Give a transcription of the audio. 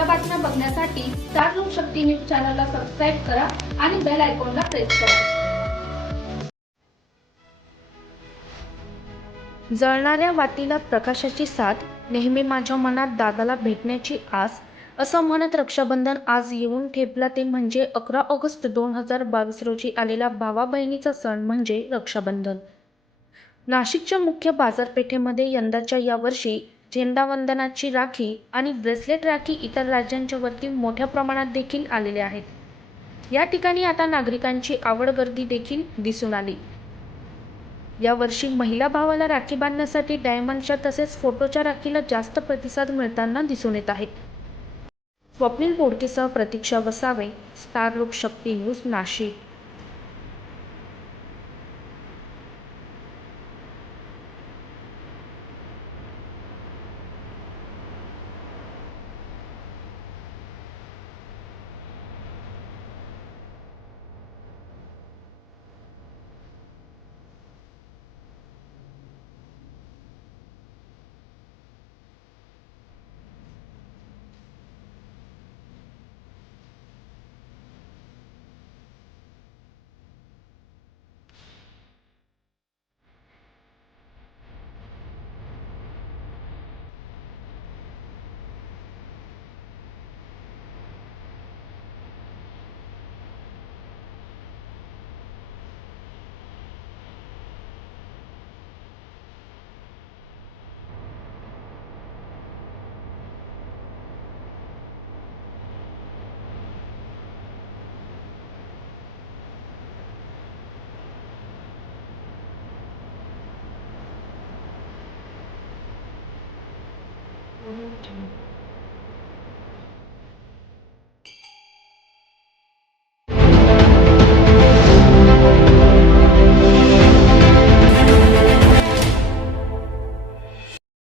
Star लोक शक्ती news चॅनलला subscribe करा आणि बेल आयकॉनला प्रेस करा. जळणाऱ्या वातीला प्रकाशाची साथ नेहमी माझ्या मनात दादाला भेटण्याची आस असं म्हणत रक्षाबंधन आज येऊन ठेपला ते म्हणजे अकरा ऑगस्ट दोन हजार बावीस रोजी आलेला भावा बहिणीचा सण म्हणजे रक्षाबंधन. नाशिकच्या मुख्य बाजारपेठेमध्ये यंदाच्या यावर्षी झेंडावंदनाची राखी आणि ब्रेसलेट राखी इतर राज्यांच्या वरती मोठ्या प्रमाणात देखील आलेले आहेत. या ठिकाणी आता नागरिकांची आवड गर्दी देखील दिसून आली. यावर्षी महिला भावाला राखी बांधण्यासाठी डायमंडच्या तसेच फोटोच्या राखीला जास्त प्रतिसाद मिळताना दिसून येत आहे. Swapnil बोडकेसह Pratiksha Vasave star Lokshakti news Nashik. mmhmm